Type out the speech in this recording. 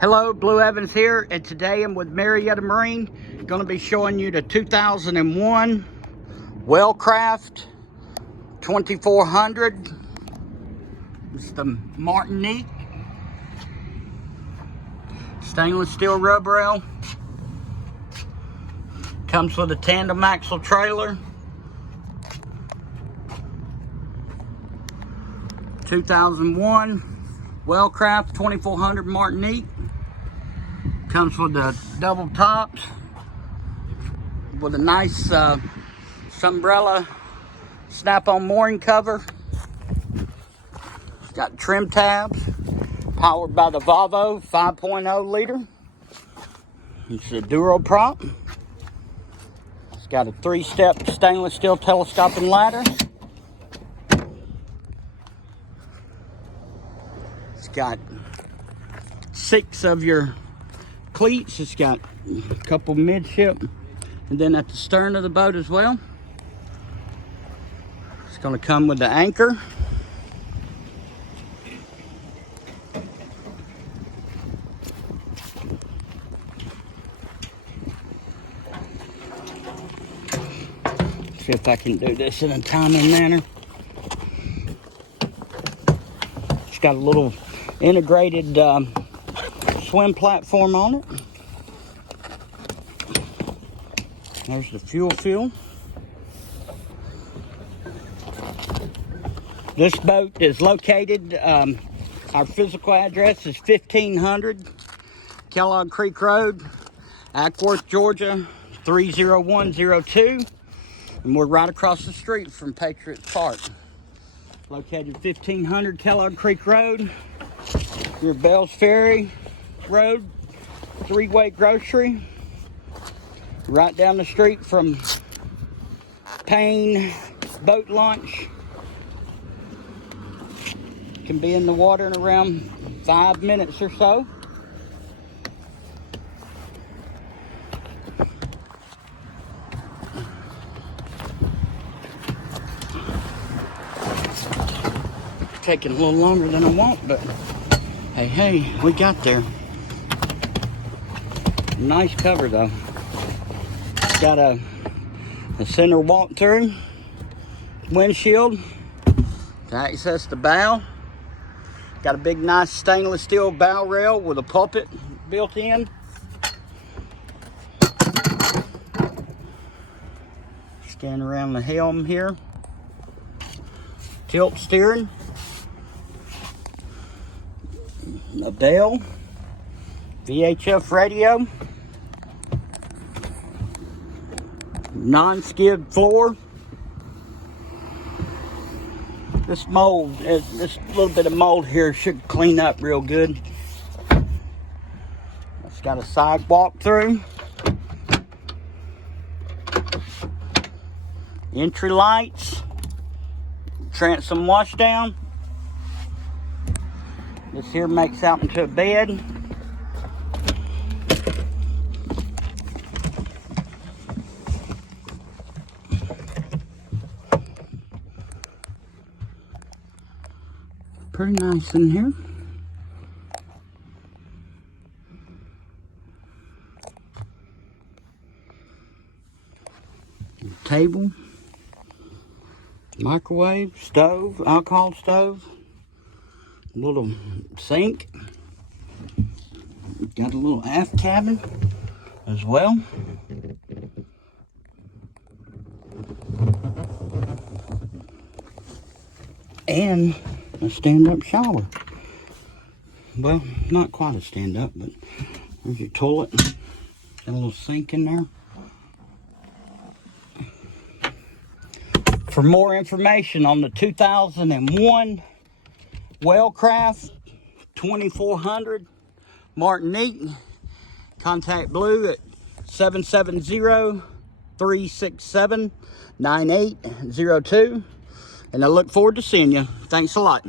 Hello, Blue Evans here, and today I'm with Marietta Marine. Going to be showing you the 2001 Wellcraft 2400. It's the Martinique. Stainless steel rub rail. Comes with a tandem axle trailer. 2001 Wellcraft 2400 Martinique. Comes with the double tops with a nice Sunbrella snap-on mooring cover. It's got trim tabs, powered by the Volvo 5.0 liter. It's a Duro prop. It's got a 3-step stainless steel telescoping ladder. It's got 6 of your cleats. It's got a couple midship and then at the stern of the boat as well. It's going to come with the anchor. See if I can do this in a timely manner. It's got a little integrated swim platform on it. There's the fuel. This boat is located, our physical address is 1500 Kellogg Creek Road, Ackworth, Georgia 30102. And we're right across the street from Patriots Park. Located 1500 Kellogg Creek Road, near Bells Ferry Road, 3-way grocery. Right down the street from Payne Boat Launch. Can be in the water in around 5 minutes or so. Taking a little longer than I want, but hey, we got there. Nice cover though. It's got a center walk-through windshield to access the bow. Got a big, nice stainless steel bow rail with a pulpit built in. Scan around the helm here. Tilt steering. A bell. VHF radio. Non-skid floor. This mold, this little bit of mold here should clean up real good. It's got a side walk through. Entry lights. Transom washdown. This here makes out into a bed. Pretty nice in here. Table, microwave, stove, alcohol stove, little sink. Got a little aft cabin as well. And a stand-up shower. Well, not quite a stand-up, but there's your toilet. Got a little sink in there. For more information on the 2001 Wellcraft 2400 Martinique, contact Blue at 770-367-9802. And I look forward to seeing you. Thanks a lot.